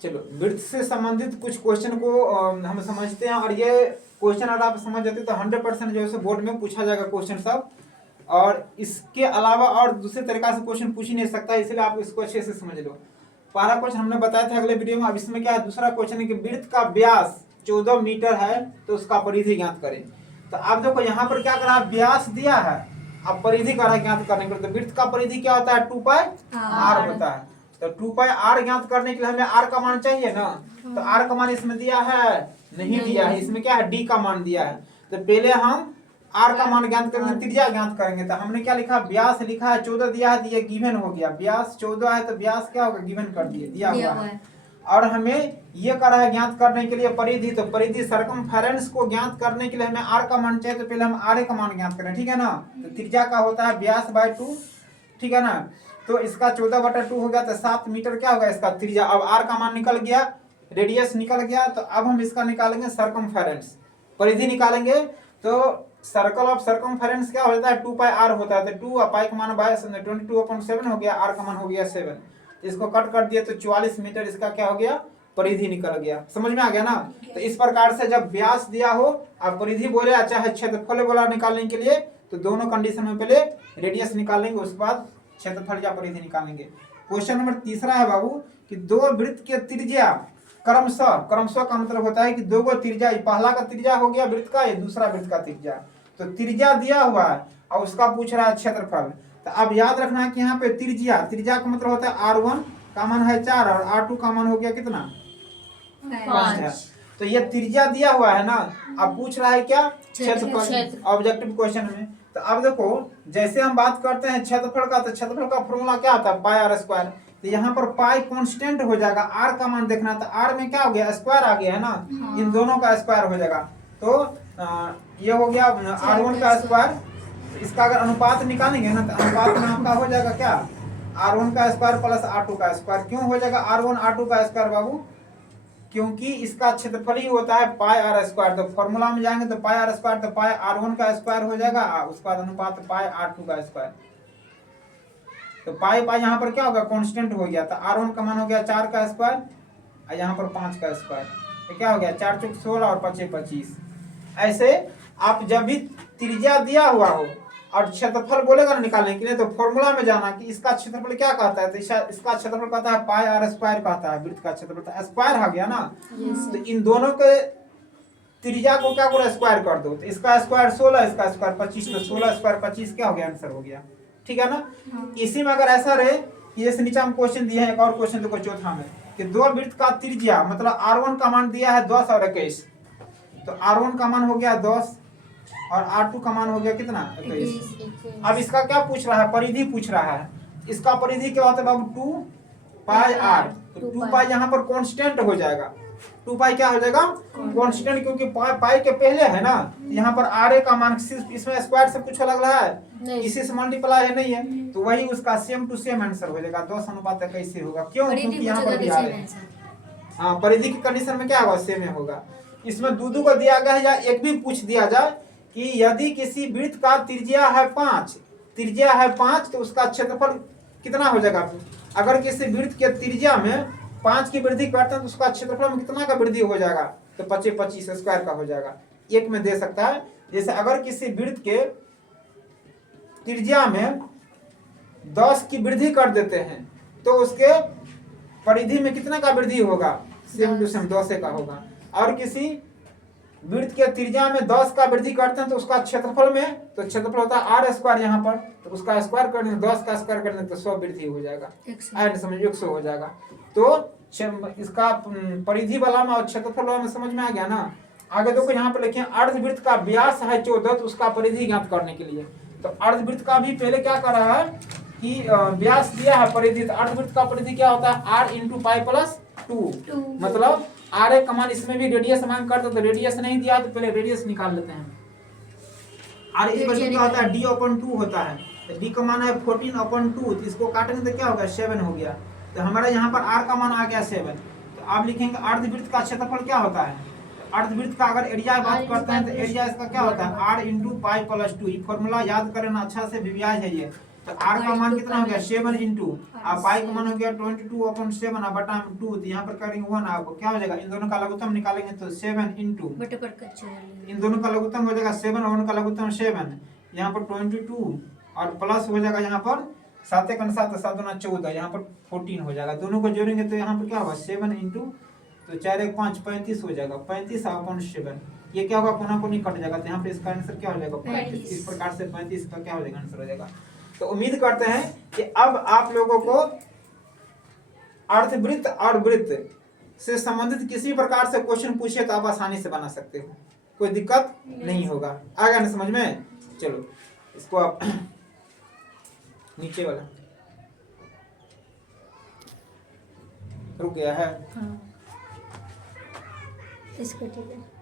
चलो वृत्त से संबंधित कुछ क्वेश्चन को हम समझते हैं, और ये क्वेश्चन अगर आप समझ जाते तो 100% जो है बोर्ड में पूछा जाएगा क्वेश्चन सब, और इसके अलावा और दूसरे तरीका से क्वेश्चन पूछ ही नहीं सकता, इसलिए आप इसको अच्छे से समझ लो। पहला क्वेश्चन हमने बताया था अगले वीडियो में। अब इसमें क्या है, दूसरा क्वेश्चन है कि वृत्त का व्यास 14 मीटर है तो उसका परिधि ज्ञात करें। तो आप देखो यहाँ पर क्या करा, व्यास दिया है, अब परिधि करा ज्ञात करने के लिए। तो वृत्त का परिधि क्या होता है, 2 पाई आर होता है। तो 2 पाई आर ज्ञात करने के लिए हमें आर का मान चाहिए ना, तो आर का मान इसमें दिया है नहीं दिया है, इसमें क्या है डी का मान दिया है। तो पहले हम आर का मान ज्ञात करेंगे, त्रिज्या ज्ञात करेंगे। तो हमने क्या लिखा, व्यास लिखा है 14 दिया है, तो ये गिवन हो गया। व्यास 14 है तो व्यास क्या होगा, गिवन कर दिए, दिया हुआ है। और हमें ये करा है ज्ञात करने के लिए परिधि। तो परिधि सरकमफेरेंस को ज्ञात करने के लिए हमें आर का मान चाहिए, तो पहले हम आर का मान ज्ञात करें, ठीक है ना। तो त्रिज्या का होता है व्यास बाय 2, ठीक है ना। तो इसका 14/2 हो गया, तो 7 मीटर क्या होगा इसका त्रिज्या। अब आर का मान निकल गया, रेडियस निकल गया, तो अब हम इसका निकालेंगे सरकमफेरेंस, परिधि निकालेंगे। तो सर्कल ऑफ सरकमफेरेंस क्या होता है, 2 पाई आर होता है। तो 2 पाई का मान 22/7 हो गया, आर का मान हो गया 7। इसको कट कर दिए तो 44 मीटर इसका क्या हो गया, परिधि निकल गया। समझ में आ गया ना। तो इस प्रकार से जब व्यास दिया हो, आप परिधि बोले चाहे क्षेत्रफल बोला निकालने के लिए, तो दोनों कंडीशन में पहले रेडियस निकालेंगे, उसके बाद क्षेत्रफल या परिधि निकालेंगे। क्वेश्चन नंबर तीसरा है बाबू कि दो वृत्त के त्रिज्या क्रमशः, क्रमशः का मतलब होता है कि दो गो त्रिज्या, पहला का त्रिज्या हो गया वृत्त का, ये दूसरा वृत्त का त्रिज्या। तो त्रिज्या दिया हुआ है और उसका पूछ रहा है क्षेत्रफल। तो अब याद रखना है कि यहाँ पे त्रिज्या, त्रिज्या का मतलब होता है R1 का मान है 4 और R2 का मान हो गया कितना, 5। तो ये त्रिज्या दिया हुआ है ना, अब पूछ रहा है क्या, क्षेत्रफल, ऑब्जेक्टिव क्वेश्चन में। तो अब देखो जैसे हम बात करते हैं क्षेत्रफल का, तो क्षेत्रफल का फॉर्मूला क्या होता है, पाई आर स्क्वायर। तो यहाँ पर पाई कांस्टेंट हो जाएगा, आर का मान देखना, तो आर में क्या हो गया, स्क्वायर आ गया है ना, इन दोनों का स्क्वायर हो जाएगा। तो ये हो गया R1 का स्क्वायर। इसका अगर अनुपात निकालेंगे ना, तो अनुपात में आपका हो जाएगा क्या, R1 का स्क्वायर प्लस R2 का स्क्वायर। क्यों हो जाएगा R1 R2 का स्क्वायर बाबू, क्योंकि इसका क्षेत्रफल ही होता है पाई आर स्क्वायर। तो फॉर्मूला में जाएंगे तो पाई आर स्क्वायर, तो पाई R1 का स्क्वायर हो जाएगा, उसके बाद अनुपात पाई R2 का स्क्वायर। तो पाई पाई यहाँ पर क्या होगा, कांस्टेंट हो गया। तो R1 का मान हो गया 4 का स्क्वायर और यहाँ पर 5 का स्क्वायर। तो क्या हो गया, 4 चौक 16 और 5 25। ऐसे आप जब भी त्रिज्या दिया हुआ हो और क्षेत्रफल बोलेगा ना निकालने के लिए, तो फॉर्मूला में जाना कि इसका क्षेत्रफल क्या कहता है, तो इसका क्षेत्रफल कहता है पाई आर स्क्वायर कहता है, वृत्त का क्षेत्रफल। तो स्क्वायर आ गया ना। तो इन दोनों के त्रिज्या को क्या करो, स्क्वायर कर दो। तो इसका स्क्वायर 16, इसका स्क्वायर 25, तो 16 स्क्वायर 25 क्या हो गया, आंसर हो गया, ठीक है ना। इसी में अगर ऐसा रहे कि जैसे नीचे हम क्वेश्चन दिए हैं, एक और क्वेश्चन देखो चौथा में कि दो वृत्त का त्रिज्या, मतलब R1 का मान दिया है 10 और 21। तो R1 का मान हो गया 10 और R2 का मान हो गया कितना, 21। अब इसका क्या पूछ रहा है, परिधि पूछ रहा है। इसका परिधि क्या होता है बाबू, 2 पाई आर। तो 2 पाई यहाँ पर कांस्टेंट हो जाएगा, 2 पाई क्या हो जाएगा, कांस्टेंट, क्योंकि पाई के पहले है ना। यहाँ पर आर का मान सिर्फ इसमें स्क्वायर से कुछ अलग रहा है, इसी से मल्टीप्लाई है नहीं है, तो वही उसका सेम टू सेम आंसर हो जाएगा। 10:21 होगा। क्यों, क्योंकि यहाँ पर भी आ रहे हैं। हाँ, परिधि की कंडीशन में क्या होगा, सेम होगा। इसमें दूधू को दिया गया है, या एक भी पूछ दिया जाए कि यदि किसी वृत्त का त्रिज्या है 5, त्रिज्या है 5, तो उसका क्षेत्रफल कितना हो जाएगा। अगर किसी वृत्त के त्रिज्या में 5 की वृद्धि करते हैं तो उसका क्षेत्रफल में कितना का वृद्धि हो जाएगा, तो 25 स्क्वायर का हो जाएगा। एक में दे सकता है, जैसे अगर किसी वृत्त के त्रिज्या में 10 की वृद्धि कर देते हैं तो उसके परिधि में कितना का वृद्धि होगा, सेम टू सेम 10 का होगा। और किसी वृत्त के त्रिज्या में 10 का वृद्धि करते हैं तो उसका क्षेत्रफल में, तो क्षेत्रफल होता है आर स्क्वायर, यहाँ पर तो उसका स्क्वायर कर देंगे, 10 का स्क्वायर कर देंगे तो 100 वृद्धि हो जाएगा, समझ 100 हो जाएगा। तो इसका परिधि वाला में और क्षेत्रफल वाला में समझ में आ गया ना। आगे देखो यहाँ पर लिखे अर्धवृत्त का व्यास है 14, तो उसका परिधि ज्ञात करने के लिए। तो अर्धवृत्त का भी पहले क्या कर रहा है कि व्यास दिया है, परिधि। तो अर्धवृत्त का परिधि क्या होता है, R × पाई प्लस 2, मतलब आर का मान, इसमें भी रेडियस मांग करते तो रेडियस नहीं दिया तो पहले रेडियस निकाल लेते हैं। आर क्या होता है, D/2 होता है। तो D का मान है 14/2, तो इसको काटेंगे तो क्या होगा, 7 हो गया। तो हमारा यहाँ पर R का मान आ गया 7। तो आप लिखेंगे अर्धवृत्त का क्षेत्रफल क्या होता है। अर्धवृत्त का अगर एरिया बात करते हैं तो एरिया इसका क्या होता है, R × पाई प्लस 2। ये फॉर्मूला याद करना अच्छा से, विव्याज है ये। तो आर का मान कितना हो गया 7 इंटू आप पाई का मान हो गया 22/7 अब बटा 2 तो यहाँ पर करेंगे 1 आप क्या हो जाएगा इन दोनों का लघुत्तम निकालेंगे तो 7 इंटू इन दोनों का लघुत्तम हो जाएगा 7 और 1 का लघुत्तम 7 यहाँ पर 22 और प्लस हो जाएगा यहाँ पर 7 1 7 7 2 14 यहाँ पर 14 हो जाएगा दोनों को जोड़ेंगे तो यहाँ पर क्या होगा 7 इंटू तो 4 1 5 35 हो जाएगा 35/7 ये क्या होगा कोना कोनी कट जाएगा तो यहाँ पे इसका आंसर क्या हो जाएगा 35 इस प्रकार से 35 का क्या हो जाएगा आंसर हो जाएगा। तो उम्मीद करते हैं कि अब आप लोगों को अर्धवृत्त और वृत्त से संबंधित किसी प्रकार से क्वेश्चन पूछे तो आप आसानी से बना सकते हो, कोई दिक्कत नहीं होगा। आ गया ना समझ में? चलो इसको आप नीचे वाला रुक गया है हाँ इसको ठीक है।